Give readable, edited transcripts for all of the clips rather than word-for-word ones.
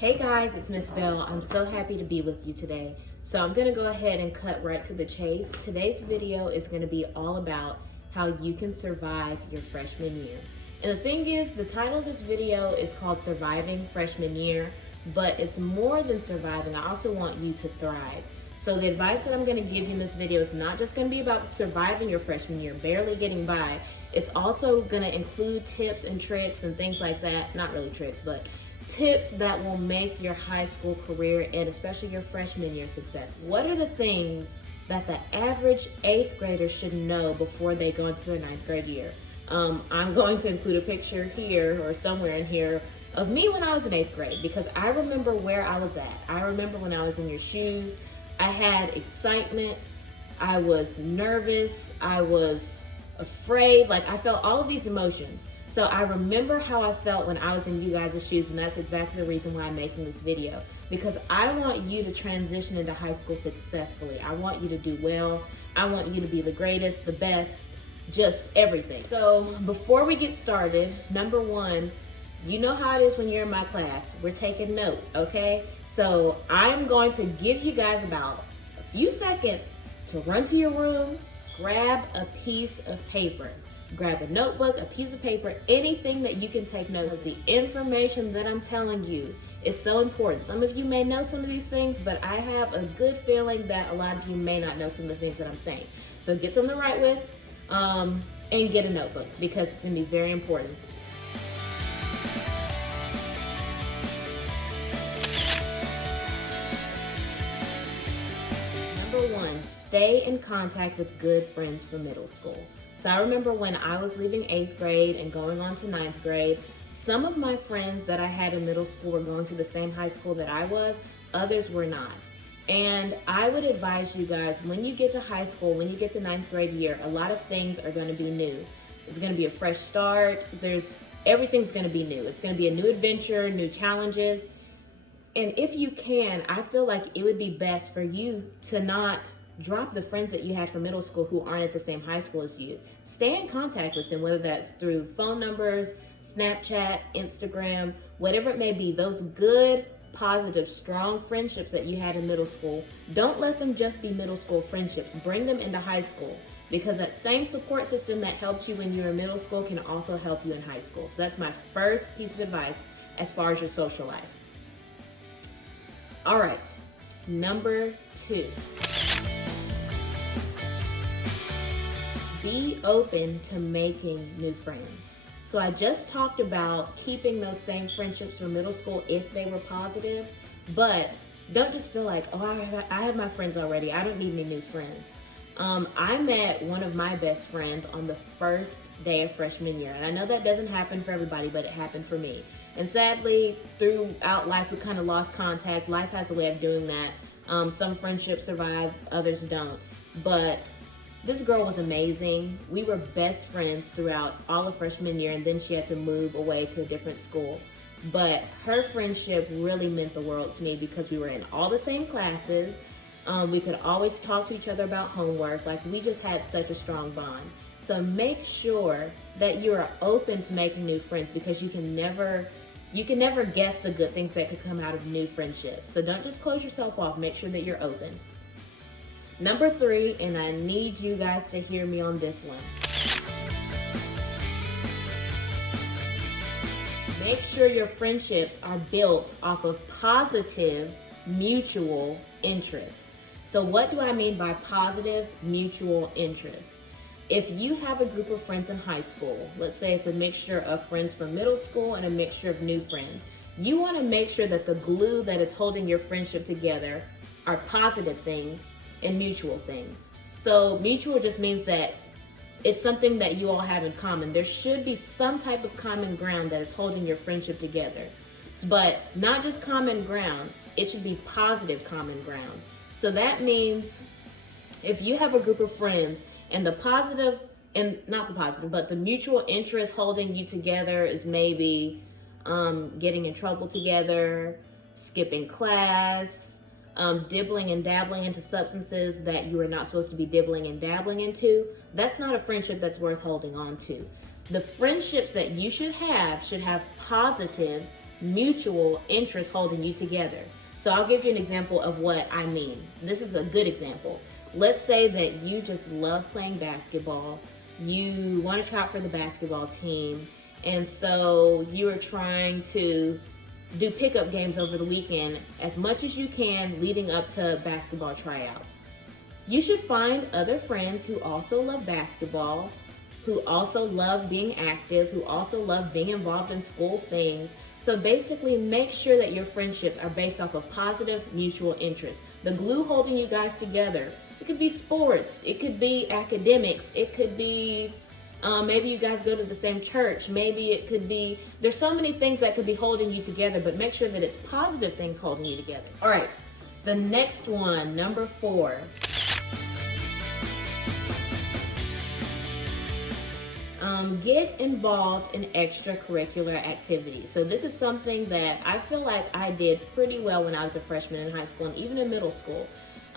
Hey guys, it's Miss Bell. I'm so happy to be with you today. So I'm gonna go ahead and cut right to the chase. Today's video is gonna be all about how you can survive your freshman year. And the thing is, the title of this video is called Surviving Freshman Year, but it's more than surviving. I also want you to thrive. So the advice that I'm gonna give you in this video is not just gonna be about surviving your freshman year, barely getting by. It's also gonna include tips and tricks and things like that. Not really tricks, but tips that will make your high school career and especially your freshman year success. What are the things that the average 8th grader should know before they go into their 9th grade year? I'm going to include a picture here or somewhere in here of me when I was in 8th grade, because I remember where I was at. I remember when I was in your shoes. I had excitement, I was nervous, I was afraid, like I felt all of these emotions. So I remember how I felt when I was in you guys' shoes, and that's exactly the reason why I'm making this video, because I want you to transition into high school successfully. I want you to do well. I want you to be the greatest, the best, just everything. So before we get started, number one, you know how it is when you're in my class. We're taking notes, okay? So I'm going to give you guys about a few seconds to run to your room, grab a piece of paper. Grab a notebook, a piece of paper, anything that you can take notes. The information that I'm telling you is so important. Some of you may know some of these things, but I have a good feeling that a lot of you may not know some of the things that I'm saying. So get something to write with and get a notebook, because it's gonna be very important. Number one, stay in contact with good friends from middle school. So I remember when I was leaving 8th grade and going on to 9th grade, some of my friends that I had in middle school were going to the same high school that I was, others were not. And I would advise you guys, when you get to high school, when you get to 9th grade year, a lot of things are gonna be new. It's gonna be a fresh start. Everything's gonna be new. It's gonna be a new adventure, new challenges. And if you can, I feel like it would be best for you to not drop the friends that you had from middle school who aren't at the same high school as you. Stay in contact with them, whether that's through phone numbers, Snapchat, Instagram, whatever it may be. Those good, positive, strong friendships that you had in middle school, don't let them just be middle school friendships. Bring them into high school, because that same support system that helped you when you were in middle school can also help you in high school. So that's my first piece of advice as far as your social life. All right, number two. Be open to making new friends. So I just talked about keeping those same friendships from middle school if they were positive, but don't just feel like, oh, I have my friends already. I don't need any new friends. I met one of my best friends on the first day of freshman year. And I know that doesn't happen for everybody, but it happened for me. And sadly, throughout life, we kind of lost contact. Life has a way of doing that. Some friendships survive, others don't. But this girl was amazing. We were best friends throughout all of freshman year, and then she had to move away to a different school. But her friendship really meant the world to me, because we were in all the same classes. We could always talk to each other about homework. Like, we just had such a strong bond. So make sure that you are open to making new friends, because you can never guess the good things that could come out of new friendships. So don't just close yourself off. Make sure that you're open. Number three, and I need you guys to hear me on this one. Make sure your friendships are built off of positive mutual interest. So what do I mean by positive mutual interest? If you have a group of friends in high school, let's say it's a mixture of friends from middle school and a mixture of new friends, you want to make sure that the glue that is holding your friendship together are positive things and mutual things. So mutual just means that it's something that you all have in common. There should be some type of common ground that is holding your friendship together, but not just common ground. It should be positive common ground. So that means if you have a group of friends and the positive, and not the positive, but the mutual interest holding you together is maybe getting in trouble together, skipping class, dibbling and dabbling into substances that you are not supposed to be dibbling and dabbling into, that's not a friendship that's worth holding on to. The friendships that you should have positive mutual interest holding you together. So I'll give you an example of what I mean. This is a good example. Let's say that you just love playing basketball. You want to try out for the basketball team. And so you are trying to do pickup games over the weekend as much as you can leading up to basketball tryouts. You should find other friends who also love basketball, who also love being active, who also love being involved in school things. So basically make sure that your friendships are based off of positive mutual interests. The glue holding you guys together, it could be sports, it could be academics, it could be maybe you guys go to the same church, maybe it could be, there's so many things that could be holding you together, but make sure that it's positive things holding you together. All right, the next one, number 4. Get involved in extracurricular activities. So this is something that I feel like I did pretty well when I was a freshman in high school and even in middle school.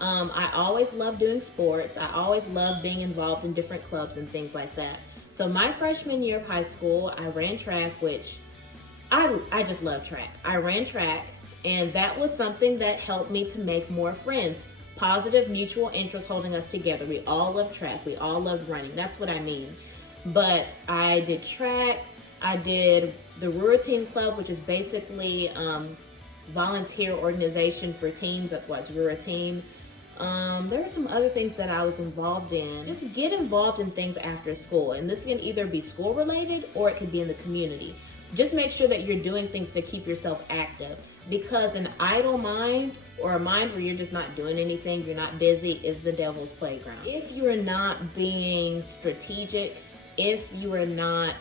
I always loved doing sports. I always loved being involved in different clubs and things like that. So my freshman year of high school, I ran track, which I just love track. I ran track, and that was something that helped me to make more friends. Positive mutual interest holding us together. We all love track. We all love running. That's what I mean. But I did track, I did the Ruhr Team Club, which is basically volunteer organization for teams. That's why it's Ruhr Team. There were some other things that I was involved in. Just get involved in things after school. And this can either be school related or it could be in the community. Just make sure that you're doing things to keep yourself active, because an idle mind, or a mind where you're just not doing anything, you're not busy, is the devil's playground. If you are not being strategic, if you are not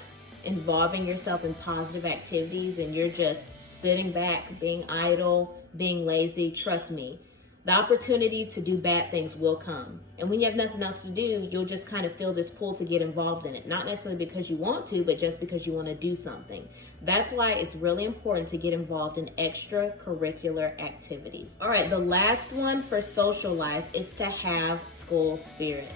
involving yourself in positive activities and you're just sitting back, being idle, being lazy, trust me, the opportunity to do bad things will come. And when you have nothing else to do, you'll just kind of feel this pull to get involved in it. Not necessarily because you want to, but just because you want to do something. That's why it's really important to get involved in extracurricular activities. All right, the last one for social life is to have school spirit.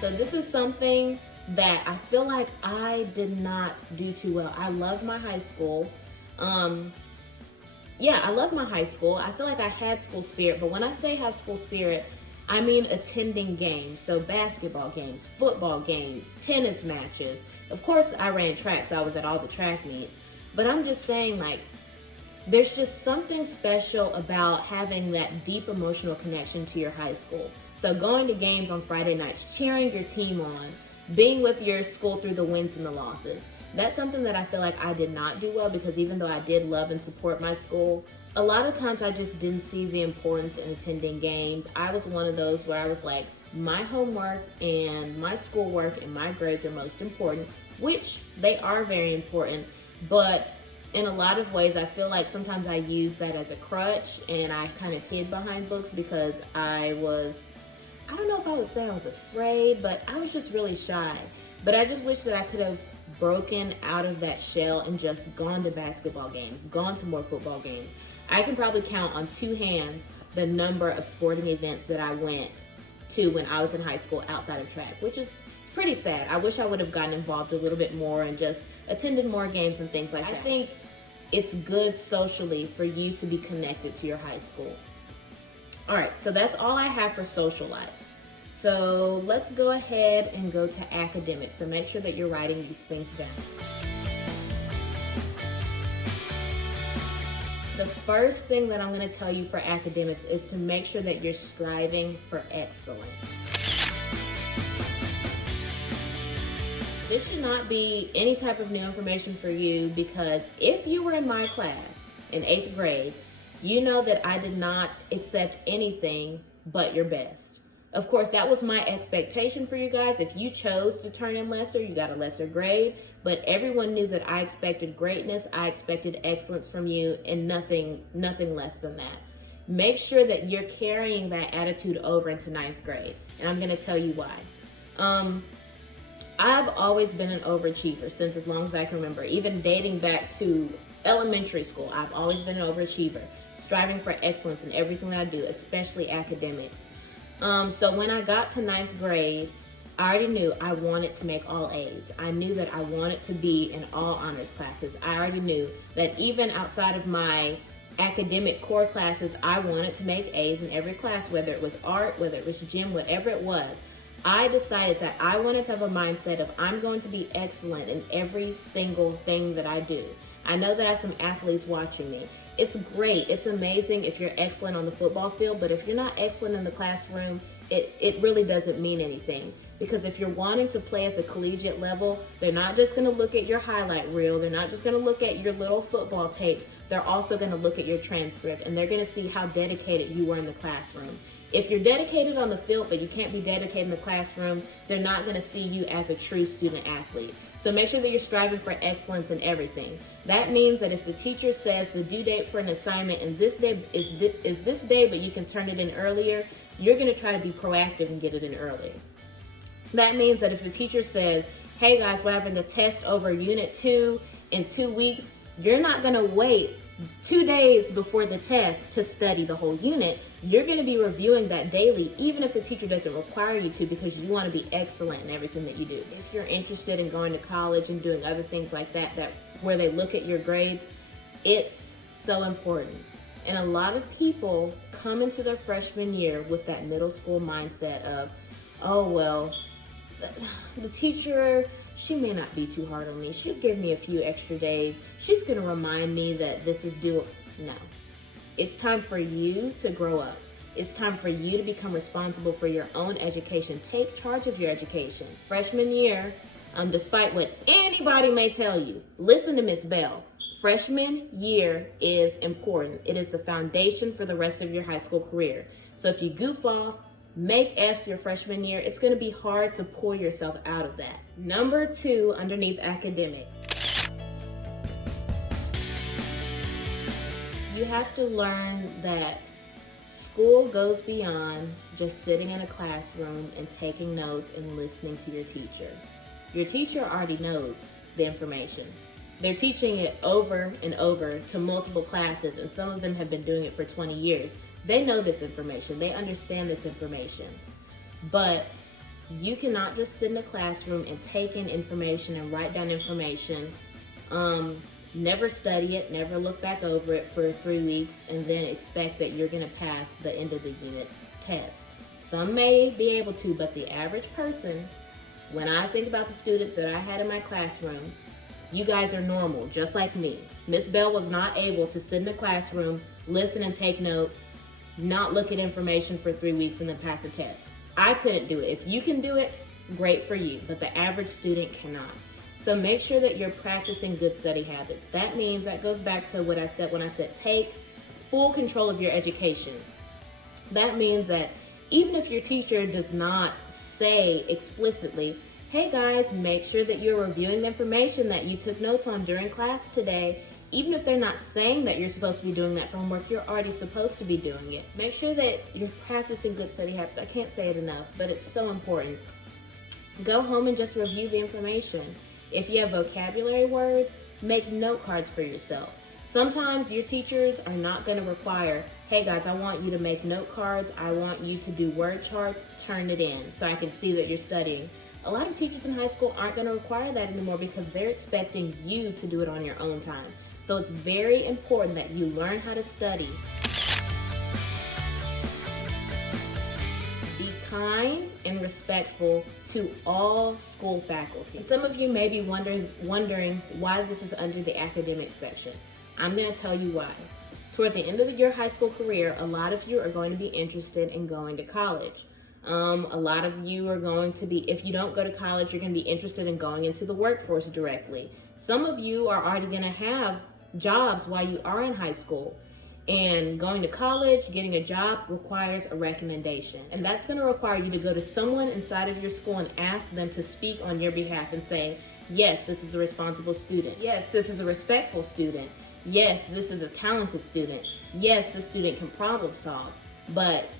So this is something that I feel like I did not do too well. I loved my high school. I love my high school. I feel like I had school spirit, but when I say have school spirit, I mean attending games. So basketball games, football games, tennis matches. Of course, I ran track, so I was at all the track meets. But I'm just saying, like, there's just something special about having that deep emotional connection to your high school. So going to games on Friday nights, cheering your team on, being with your school through the wins and the losses. That's something that I feel like I did not do well, because even though I did love and support my school, a lot of times I just didn't see the importance in attending games. I was one of those where I was like, my homework and my schoolwork and my grades are most important, which they are very important, but in a lot of ways, I feel like sometimes I use that as a crutch, and I kind of hid behind books because I don't know if I would say I was afraid, but I was just really shy. But I just wish that I could have broken out of that shell and just gone to basketball games, gone to more football games. I can probably count on 2 hands the number of sporting events that I went to when I was in high school outside of track, which is pretty sad. I wish I would have gotten involved a little bit more and just attended more games and things like that. I think it's good socially for you to be connected to your high school. All right, so that's all I have for social life. So let's go ahead and go to academics. So make sure that you're writing these things down. The first thing that I'm going to tell you for academics is to make sure that you're striving for excellence. This should not be any type of new information for you, because if you were in my class in 8th grade, you know that I did not accept anything but your best. Of course, that was my expectation for you guys. If you chose to turn in lesser, you got a lesser grade, but everyone knew that I expected greatness, I expected excellence from you, and nothing less than that. Make sure that you're carrying that attitude over into 9th grade, and I'm gonna tell you why. I've always been an overachiever since as long as I can remember, even dating back to elementary school. I've always been an overachiever, striving for excellence in everything that I do, especially academics. So when I got to 9th grade, I already knew I wanted to make all A's. I knew that I wanted to be in all honors classes. I already knew that even outside of my academic core classes, I wanted to make A's in every class, whether it was art, whether it was gym, whatever it was. I decided that I wanted to have a mindset of I'm going to be excellent in every single thing that I do. I know that I have some athletes watching me. It's great, it's amazing if you're excellent on the football field, but if you're not excellent in the classroom, it really doesn't mean anything. Because if you're wanting to play at the collegiate level, they're not just going to look at your highlight reel, they're not just going to look at your little football tapes, they're also going to look at your transcript, and they're going to see how dedicated you were in the classroom. If you're dedicated on the field, but you can't be dedicated in the classroom, they're not going to see you as a true student athlete. So make sure that you're striving for excellence in everything. That means that if the teacher says the due date for an assignment and this day is this day, but you can turn it in earlier, you're going to try to be proactive and get it in early. That means that if the teacher says, hey guys, we're having a test over Unit 2 in 2 weeks, you're not going to wait 2 days before the test to study the whole unit. You're going to be reviewing that daily, even if the teacher doesn't require you to, because you want to be excellent in everything that you do. If you're interested in going to college and doing other things like that where they look at your grades, it's so important. And a lot of people come into their freshman year with that middle school mindset of, oh, well, the teacher, she may not be too hard on me. She'll give me a few extra days. She's going to remind me that this is due. No. It's time for you to grow up. It's time for you to become responsible for your own education. Take charge of your education. Freshman year, despite what anybody may tell you, listen to Miss Bell. Freshman year is important. It is the foundation for the rest of your high school career. So if you goof off, make F's your freshman year, it's going to be hard to pull yourself out of that. Number 2, underneath academic. You have to learn that school goes beyond just sitting in a classroom and taking notes and listening to your teacher. Your teacher already knows the information. They're teaching it over and over to multiple classes, and some of them have been doing it for 20 years. They know this information. They understand this information. But you cannot just sit in a classroom and take in information and write down information, never study it, never look back over it for 3 weeks, and then expect that you're going to pass the end of the unit test. Some may be able to, but the average person, when I think about the students that I had in my classroom, you guys are normal, just like me. Miss Bell was not able to sit in the classroom, listen and take notes, not look at information for 3 weeks and then pass a test. I couldn't do it. If you can do it, great for you, but the average student cannot. So make sure that you're practicing good study habits. That means, that goes back to what I said when I said take full control of your education. That means that even if your teacher does not say explicitly, hey guys, make sure that you're reviewing the information that you took notes on during class today. Even if they're not saying that you're supposed to be doing that for homework, you're already supposed to be doing it. Make sure that you're practicing good study habits. I can't say it enough, but it's so important. Go home and just review the information. If you have vocabulary words, make note cards for yourself. Sometimes your teachers are not going to require, hey guys, I want you to make note cards. I want you to do word charts. Turn it in so I can see that you're studying. A lot of teachers in high school aren't going to require that anymore because they're expecting you to do it on your own time. So it's very important that you learn how to study. Be kind and respectful to all school faculty. And some of you may be wondering why this is under the academic section. I'm going to tell you why. Toward the end of your high school career, a lot of you are going to be interested in going to college. A lot of you are going to be, if you don't go to college, you're going to be interested in going into the workforce directly. Some of you are already going to have jobs while you are in high school. And going to college, getting a job requires a recommendation. And that's going to require you to go to someone inside of your school and ask them to speak on your behalf and say, yes, this is a responsible student. Yes, this is a respectful student. Yes, this is a talented student. Yes, this student can problem solve. But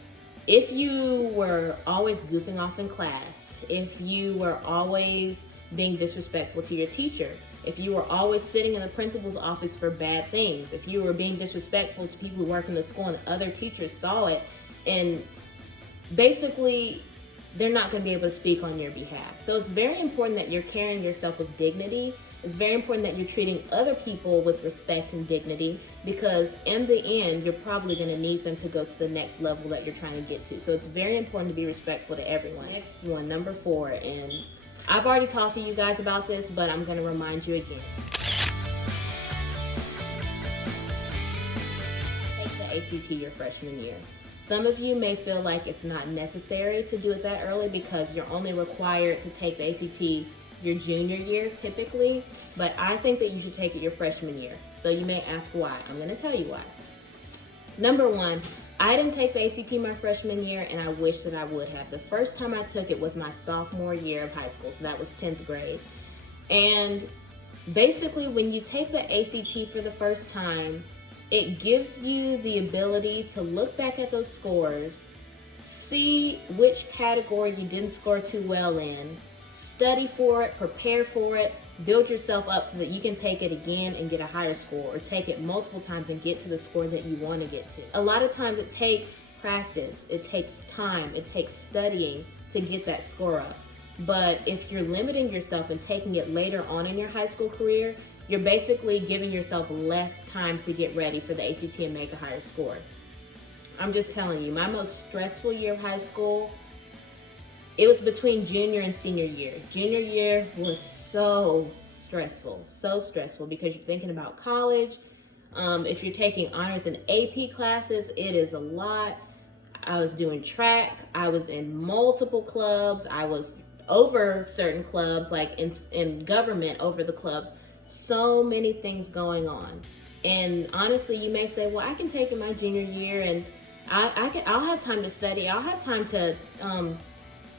if you were always goofing off in class, if you were always being disrespectful to your teacher, if you were always sitting in the principal's office for bad things, if you were being disrespectful to people who work in the school and other teachers saw it, and basically they're not going to be able to speak on your behalf. So it's very important that you're carrying yourself with dignity. It's very important that you're treating other people with respect and dignity, because in the end, you're probably going to need them to go to the next level that you're trying to get to. So it's very important to be respectful to everyone. Next one, number 4, and I've already talked to you guys about this, but I'm going to remind you again. Take the ACT your freshman year. Some of you may feel like it's not necessary to do it that early because you're only required to take the ACT your junior year typically, but I think that you should take it your freshman year. So you may ask why. I'm going to tell you why. Number 1, I didn't take the ACT my freshman year, and I wish that I would have. The first time I took it was my sophomore year of high school, so that was 10th grade. And basically, when you take the ACT for the first time, it gives you the ability to look back at those scores, see which category you didn't score too well in, study for it, prepare for it, build yourself up so that you can take it again and get a higher score, or take it multiple times and get to the score that you want to get to. A lot of times it takes practice, it takes time, it takes studying to get that score up. But if you're limiting yourself and taking it later on in your high school career, you're basically giving yourself less time to get ready for the ACT and make a higher score. I'm just telling you, my most stressful year of high school, it was between junior and senior year. Junior year was so stressful because you're thinking about college. If you're taking honors and AP classes, it is a lot. I was doing track. I was in multiple clubs. I was over certain clubs, like in government, over the clubs. So many things going on. And honestly, you may say, well, I can take it my junior year and I'll have time to study. I'll have time to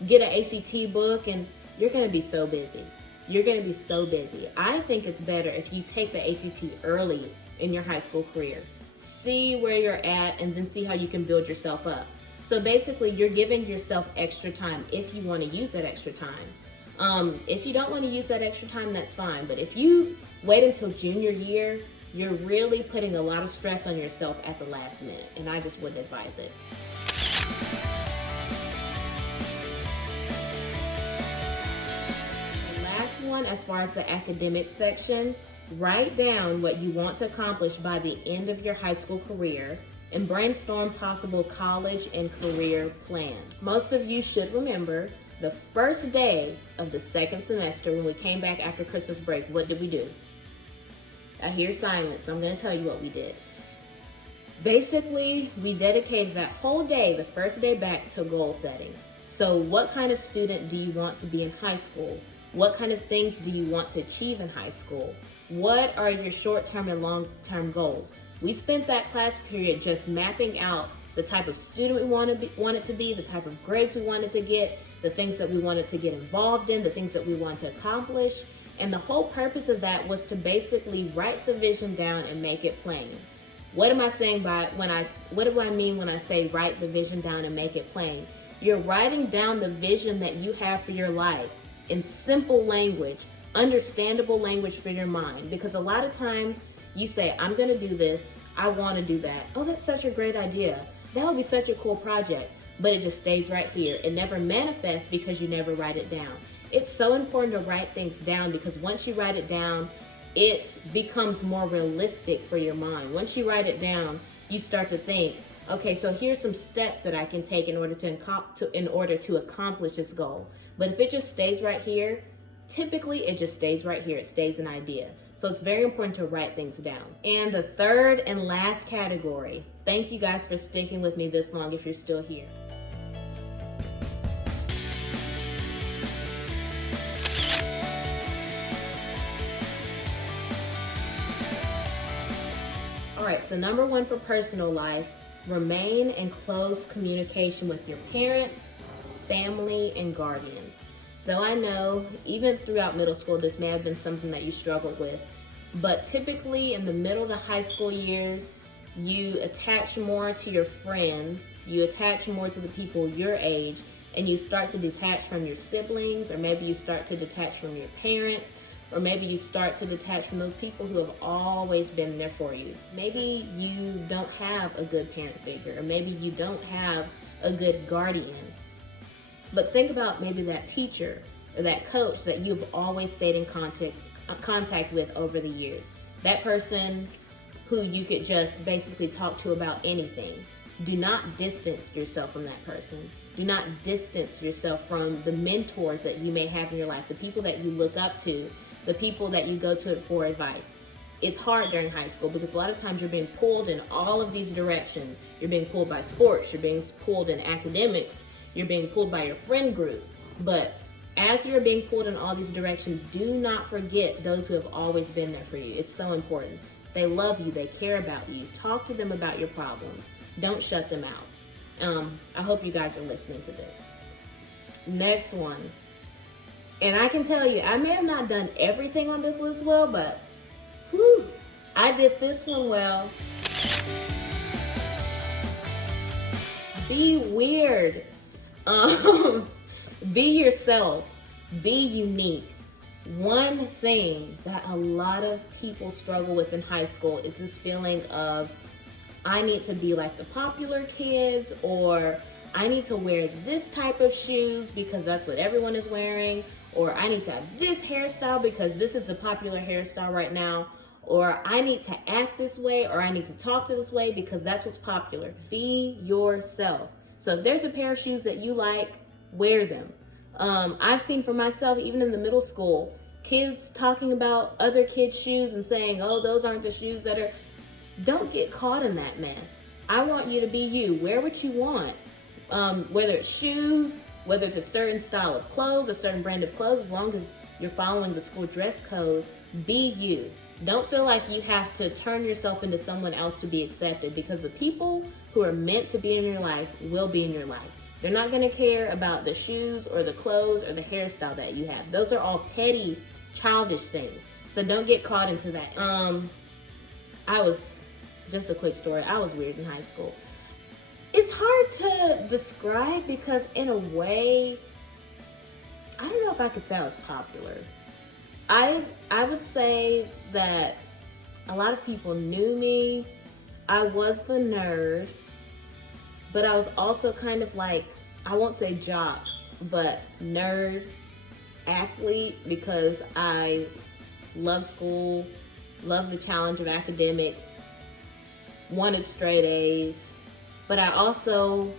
get an ACT book, and you're going to be so busy. You're going to be so busy. I think it's better if you take the ACT early in your high school career. See where you're at and then see how you can build yourself up. So basically, you're giving yourself extra time if you want to use that extra time. If you don't want to use that extra time, that's fine. But if you wait until junior year, you're really putting a lot of stress on yourself at the last minute, and I just wouldn't advise it. The last one, as far as the academic section, write down what you want to accomplish by the end of your high school career and brainstorm possible college and career plans. Most of you should remember the first day of the second semester when we came back after Christmas break. What did we do? I hear silence, so I'm going to tell you what we did. Basically, we dedicated that whole day, the first day back, to goal setting. So what kind of student do you want to be in high school? What kind of things do you want to achieve in high school? What are your short-term and long-term goals? We spent that class period just mapping out the type of student we wanted to be, the type of grades we wanted to get, the things that we wanted to get involved in, the things that we wanted to accomplish. And the whole purpose of that was to basically write the vision down and make it plain. What am I saying what do I mean when I say write the vision down and make it plain? You're writing down the vision that you have for your life in simple language, understandable language for your mind. Because a lot of times you say, I'm going to do this, I want to do that. Oh, that's such a great idea. That would be such a cool project. But it just stays right here. It never manifests because you never write it down. It's so important to write things down because once you write it down, it becomes more realistic for your mind. Once you write it down, you start to think, okay, so here's some steps that I can take in order to accomplish this goal. But if it just stays right here, typically it just stays right here. It stays an idea. So it's very important to write things down. And the third and last category, thank you guys for sticking with me this long if you're still here. All right, so number 1 for personal life, remain in close communication with your parents, family, and guardians. So I know even throughout middle school, this may have been something that you struggled with, but typically in the middle to high school years, you attach more to your friends, you attach more to the people your age, and you start to detach from your siblings, or maybe you start to detach from your parents, or maybe you start to detach from those people who have always been there for you. Maybe you don't have a good parent figure, or maybe you don't have a good guardian. But think about maybe that teacher or that coach that you've always stayed in contact with over the years. That person who you could just basically talk to about anything. Do not distance yourself from that person. Do not distance yourself from the mentors that you may have in your life, the people that you look up to, the people that you go to for advice. It's hard during high school because a lot of times you're being pulled in all of these directions. You're being pulled by sports, you're being pulled in academics, you're being pulled by your friend group. But as you're being pulled in all these directions, do not forget those who have always been there for you. It's so important. They love you, they care about you. Talk to them about your problems. Don't shut them out. I hope you guys are listening to this. Next one. And I can tell you, I may have not done everything on this list well, but whew, I did this one well. Be weird. Be yourself. Be unique. One thing that a lot of people struggle with in high school is this feeling of, I need to be like the popular kids, or I need to wear this type of shoes because that's what everyone is wearing, or I need to have this hairstyle because this is a popular hairstyle right now, or I need to act this way, or I need to talk this way because that's what's popular. Be yourself. So if there's a pair of shoes that you like, wear them. I've seen for myself, even in the middle school, kids talking about other kids' shoes and saying, oh, those aren't the shoes that are... Don't get caught in that mess. I want you to be you. Wear what you want. Whether it's shoes, whether it's a certain style of clothes, a certain brand of clothes, as long as you're following the school dress code, be you. Don't feel like you have to turn yourself into someone else to be accepted, because the people who are meant to be in your life will be in your life. They're not going to care about the shoes or the clothes or the hairstyle that you have. Those are all petty, childish things. So don't get caught into that. Just a quick story. I was weird in high school. It's hard to describe because in a way, I don't know if I could say I was popular. I would say that a lot of people knew me. I was the nerd, but I was also kind of like, I won't say jock, but nerd, athlete, because I love school, love the challenge of academics, wanted straight A's, but I also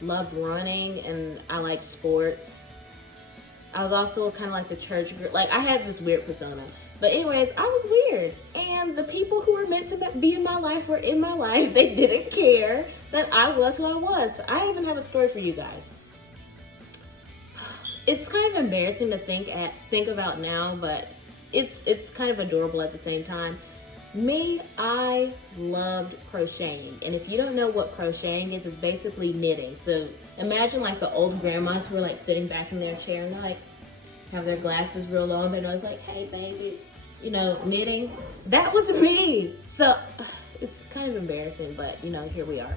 loved running and I liked sports. I was also kind of like the church girl. Like, I had this weird persona. But anyways, I was weird. And the people who were meant to be in my life were in my life. They didn't care that I was who I was. So I even have a story for you guys. It's kind of embarrassing to think about now, but it's kind of adorable at the same time. Me, I loved crocheting. And if you don't know what crocheting is, it's basically knitting. So imagine like the old grandmas who are like sitting back in their chair and they're like, have their glasses real low and their nose like, hey baby, you know, knitting. That was me. So it's kind of embarrassing, but you know, here we are.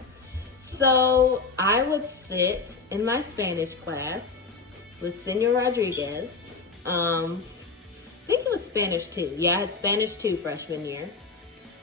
So I would sit in my Spanish class with Senor Rodriguez. I think it was Spanish 2. Yeah, I had Spanish 2 freshman year.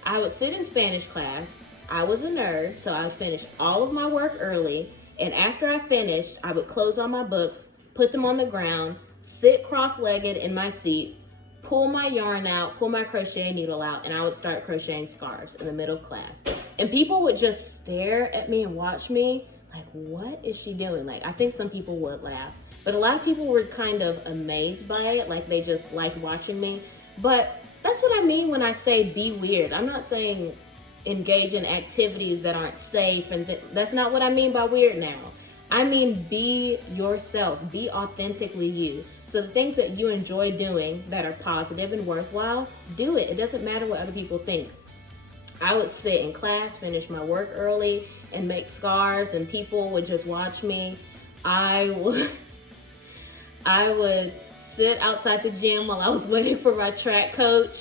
I would sit in Spanish class. I was a nerd, so I would finish all of my work early. And after I finished, I would close all my books, put them on the ground, sit cross-legged in my seat, pull my yarn out, pull my crochet needle out, and I would start crocheting scarves in the middle of class. And people would just stare at me and watch me like, what is she doing? Like, I think some people would laugh, but a lot of people were kind of amazed by it. Like, they just liked watching me. But that's what I mean when I say be weird. I'm not saying engage in activities that aren't safe, and that's not what I mean by weird now. I mean, be yourself, be authentically you. So the things that you enjoy doing that are positive and worthwhile, do it. It doesn't matter what other people think. I would sit in class, finish my work early, and make scarves, and people would just watch me. I would sit outside the gym while I was waiting for my track coach.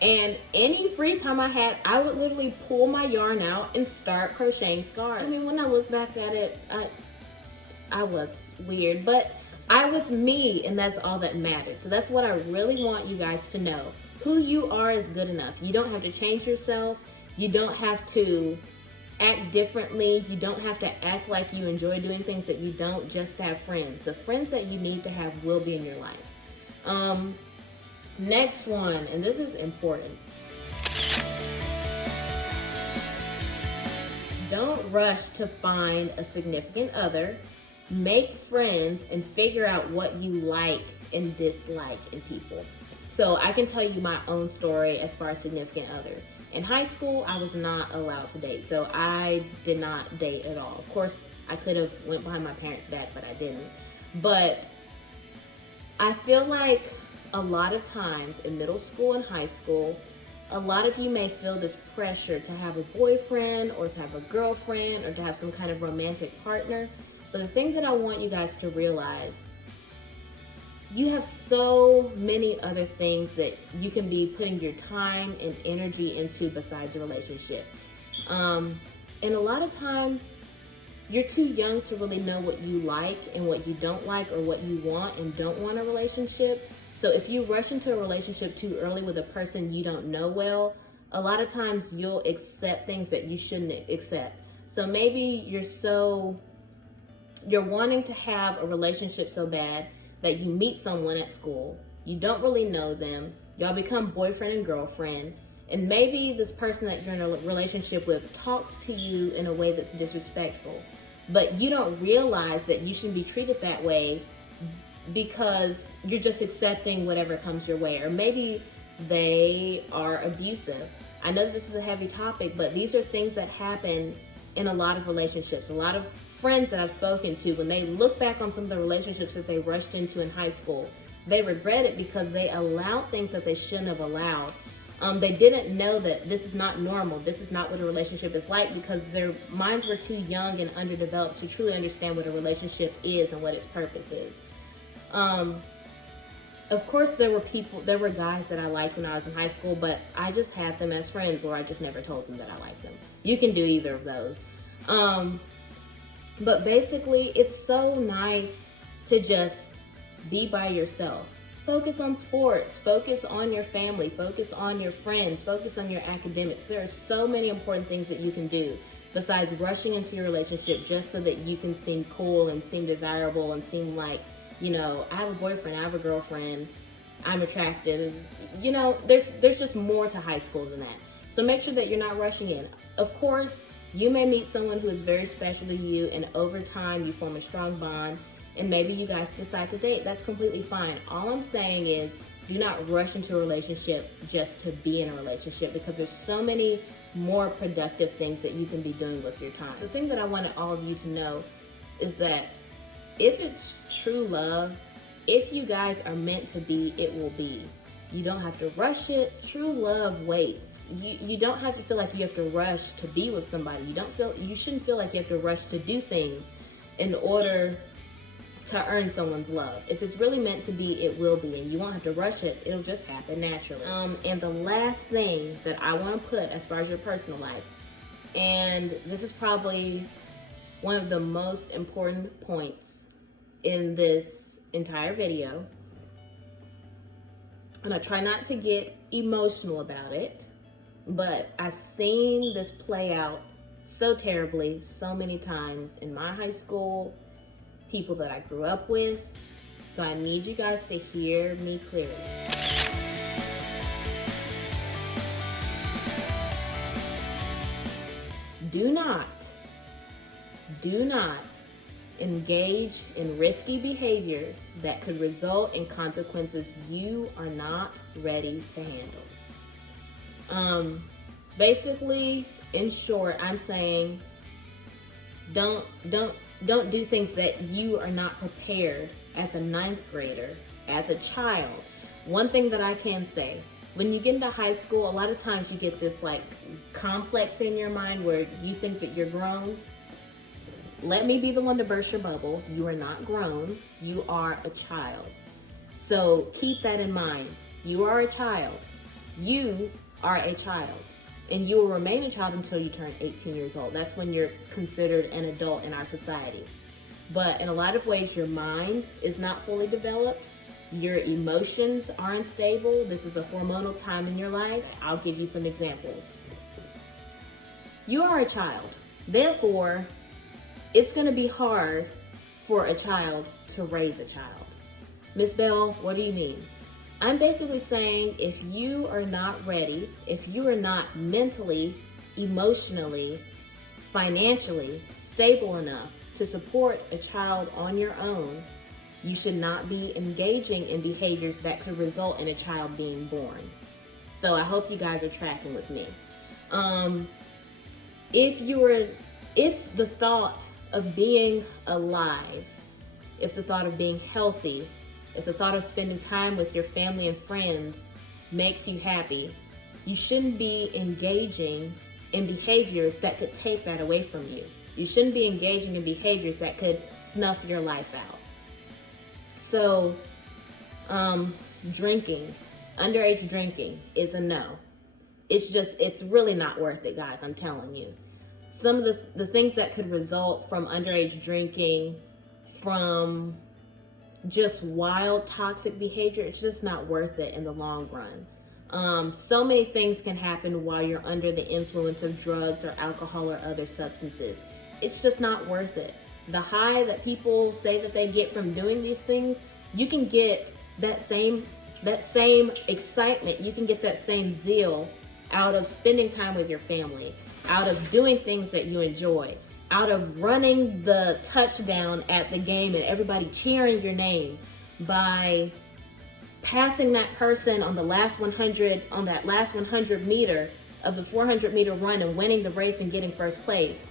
And any free time I had, I would literally pull my yarn out and start crocheting scarves. I mean, when I look back at it, I was weird, but I was me, and that's all that matters. So that's what I really want you guys to know. Who you are is good enough. You don't have to change yourself. You don't have to act differently. You don't have to act like you enjoy doing things that you don't just to have friends. The friends that you need to have will be in your life. Next one, and this is important. Don't rush to find a significant other. Make friends and figure out what you like and dislike in people. So I can tell you my own story as far as significant others. In high school, I was not allowed to date, so I did not date at all. Of course, I could have went behind my parents' back, but I didn't. But I feel like a lot of times in middle school and high school, a lot of you may feel this pressure to have a boyfriend or to have a girlfriend or to have some kind of romantic partner. But the thing that I want you guys to realize, you have so many other things that you can be putting your time and energy into besides a relationship. And a lot of times, you're too young to really know what you like and what you don't like, or what you want and don't want in a relationship. So if you rush into a relationship too early with a person you don't know well, a lot of times you'll accept things that you shouldn't accept. So maybe you're wanting to have a relationship so bad that you meet someone at school, you don't really know them, y'all become boyfriend and girlfriend, and maybe this person that you're in a relationship with talks to you in a way that's disrespectful, but you don't realize that you shouldn't be treated that way because you're just accepting whatever comes your way. Or maybe they are abusive. I know that this is a heavy topic, but these are things that happen in a lot of relationships. A lot of friends that I've spoken to, when they look back on some of the relationships that they rushed into in high school, they regret it because they allowed things that they shouldn't have allowed. They didn't know that this is not normal. This is not what a relationship is like, because their minds were too young and underdeveloped to truly understand what a relationship is and what its purpose is. Of course, there were guys that I liked when I was in high school, but I just had them as friends, or I just never told them that I liked them. You can do either of those. But basically, it's so nice to just be by yourself. Focus on sports, focus on your family, focus on your friends, focus on your academics. There are so many important things that you can do besides rushing into your relationship just so that you can seem cool and seem desirable and seem like, you know, I have a boyfriend, I have a girlfriend, I'm attractive. You know, there's just more to high school than that. So make sure that you're not rushing in. Of course, you may meet someone who is very special to you, and over time you form a strong bond, and maybe you guys decide to date. That's completely fine. All I'm saying is, do not rush into a relationship just to be in a relationship, because there's so many more productive things that you can be doing with your time. The thing that I wanted all of you to know is that if it's true love, if you guys are meant to be, it will be. You don't have to rush it. True love waits. You don't have to feel like you have to rush to be with somebody. You shouldn't feel like you have to rush to do things in order to earn someone's love. If it's really meant to be, it will be, and you won't have to rush it. It'll just happen naturally. And the last thing that I want to put as far as your personal life, and this is probably one of the most important points in this entire video, and I try not to get emotional about it, but I've seen this play out so terribly so many times in my high school, people that I grew up with. So I need you guys to hear me clearly. Do not engage in risky behaviors that could result in consequences you are not ready to handle. Basically, in short, I'm saying don't do things that you are not prepared as a 9th grader, as a child. One thing that I can say, when you get into high school, a lot of times you get this like complex in your mind where you think that you're grown. Let me be the one to burst your bubble. You are not grown. You are a child. So keep that in mind. You are a child. You are a child. And you will remain a child until you turn 18 years old. That's when you're considered an adult in our society. But in a lot of ways, your mind is not fully developed. Your emotions are unstable. This is a hormonal time in your life. I'll give you some examples. You are a child. Therefore, it's going to be hard for a child to raise a child. Miss Bell, what do you mean? I'm basically saying if you are not ready, if you are not mentally, emotionally, financially stable enough to support a child on your own, you should not be engaging in behaviors that could result in a child being born. So I hope you guys are tracking with me. If the thought of being alive, if the thought of being healthy, if the thought of spending time with your family and friends makes you happy, you shouldn't be engaging in behaviors that could take that away from you. You shouldn't be engaging in behaviors that could snuff your life out. So, drinking, underage drinking is a no. It's really not worth it, guys, I'm telling you. Some of the things that could result from underage drinking, from just wild toxic behavior, it's just not worth it in the long run. So many things can happen while you're under the influence of drugs or alcohol or other substances. It's just not worth it. The high that people say that they get from doing these things, you can get that same excitement, you can get that same zeal out of spending time with your family, out of doing things that you enjoy, out of running the touchdown at the game and everybody cheering your name, by passing that person on the last 100, on that last 100 meter of the 400 meter run and winning the race and getting first place.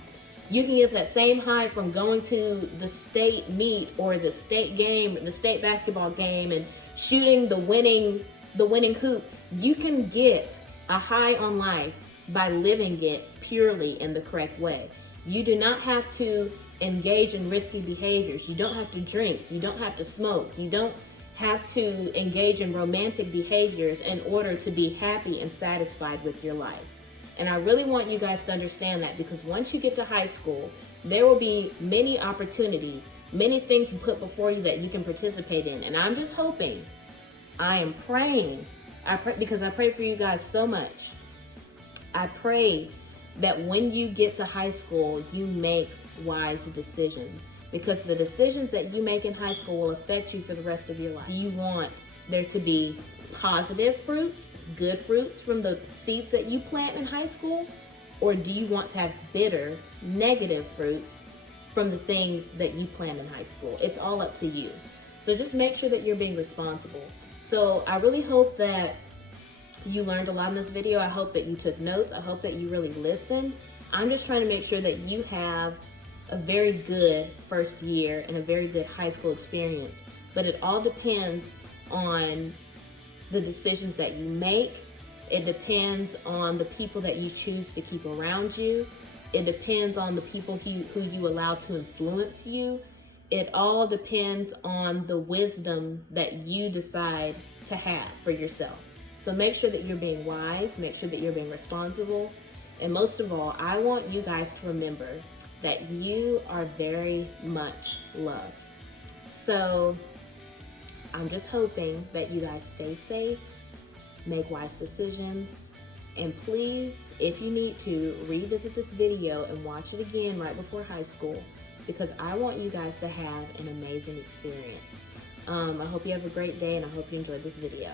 You can get that same high from going to the state meet or the state game, the state basketball game, and shooting the winning hoop. You can get a high on life by living it purely in the correct way. You do not have to engage in risky behaviors. You don't have to drink. You don't have to smoke. You don't have to engage in romantic behaviors in order to be happy and satisfied with your life. And I really want you guys to understand that, because once you get to high school, there will be many opportunities, many things put before you that you can participate in. And I'm just hoping, I am praying, because I pray for you guys so much. I pray that when you get to high school, you make wise decisions, because the decisions that you make in high school will affect you for the rest of your life. Do you want there to be positive fruits, good fruits from the seeds that you plant in high school? Or do you want to have bitter, negative fruits from the things that you plant in high school? It's all up to you. So just make sure that you're being responsible. So I really hope that you learned a lot in this video. I hope that you took notes. I hope that you really listened. I'm just trying to make sure that you have a very good first year and a very good high school experience. But it all depends on the decisions that you make. It depends on the people that you choose to keep around you. It depends on the people who you allow to influence you. It all depends on the wisdom that you decide to have for yourself. So make sure that you're being wise, make sure that you're being responsible, and most of all, I want you guys to remember that you are very much loved. So I'm just hoping that you guys stay safe, make wise decisions, and please, if you need to, revisit this video and watch it again right before high school, because I want you guys to have an amazing experience. I hope you have a great day, and I hope you enjoyed this video.